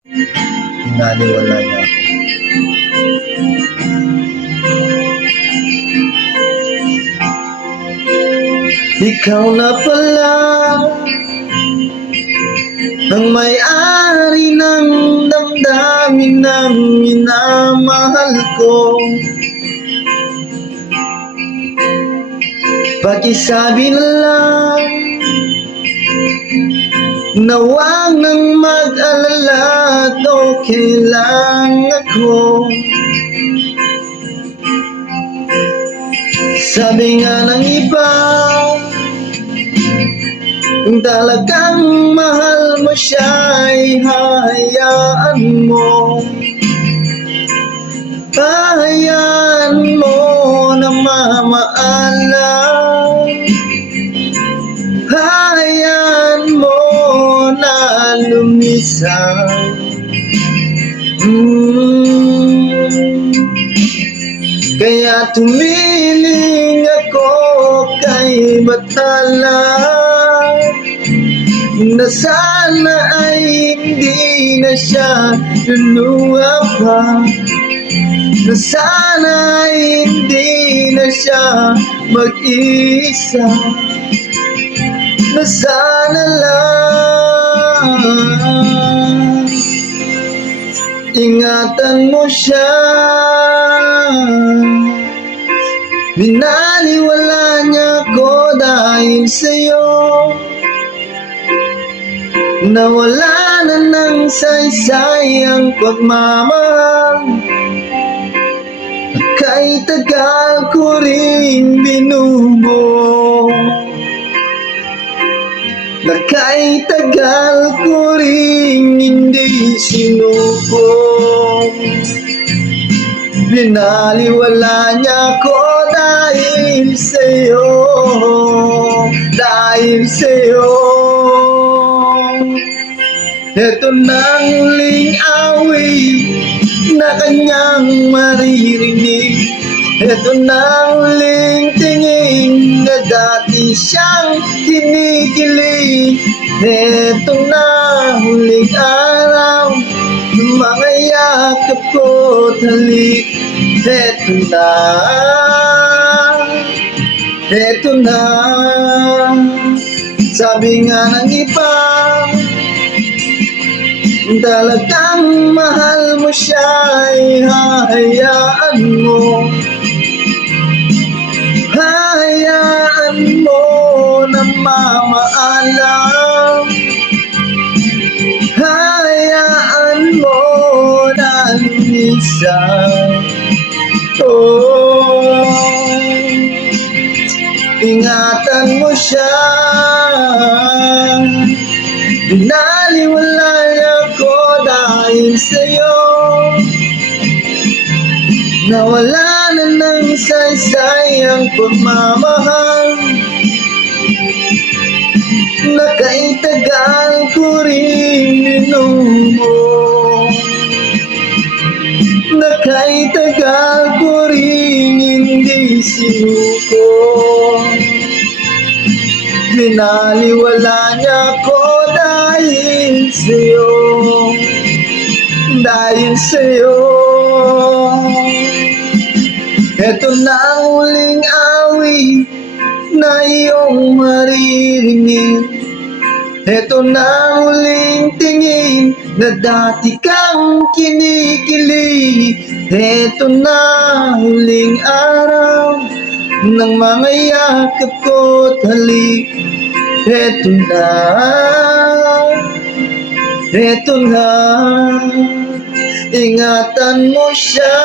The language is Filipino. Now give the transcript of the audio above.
Binaliwala niya ako. Ikaw na pala ang may-ari ng damdamin ng minamahal ko. Pakisabi na lang na huwag nang mag-alala at okay lang ako. Sabi nga ng iba, kung talagang mahal mo siya ay hayaan mo. Hayaan mo na mamaalam. Hayaan mo na lumisan. Kaya tumiling ako kay Bathala na sana ay hindi na siya luluha pa, na sana ay hindi na siya mag-isa, na sana lang ingatan mo siya. Binaliwala niya ako dahil sa'yo, nawala na ng saysay ang pagmamahal. Kay tagal ko rin binubuo, na kay tagal ko rin hindi sinubok. Binaliwala niya ako dahil sa'yo, dahil sa'yo. Ito nang huling awit na kanyang maririnig. Ito nang huling tingin na dati siyang kinikilig. Ito na huling araw ng mga yakap ko't halik. Ito na, ito na. Sabi nga ng iba, talagang mahal mo siya ay hayaan mo. Hayaan mo na mamaalam. Hayaan mo na lumisan. Oh, ingatan mo siya. Binaliwala niya ako dahil sa'yo, nawala na ng saysay ang pagmamahal. Na kay tagal ko rin minumo, na kay tagal ko rin hindi sinuko. Binaliwala niya ako dahil sa'yo, dahil sa'yo. Ito na ang huling awit na iyong maririnig. Ito na ang huling tingin na dati kang kinikilig. Ito na ang huling araw ng mga yakap ko't halik. Ito na, ito na. Ingatan mo siya.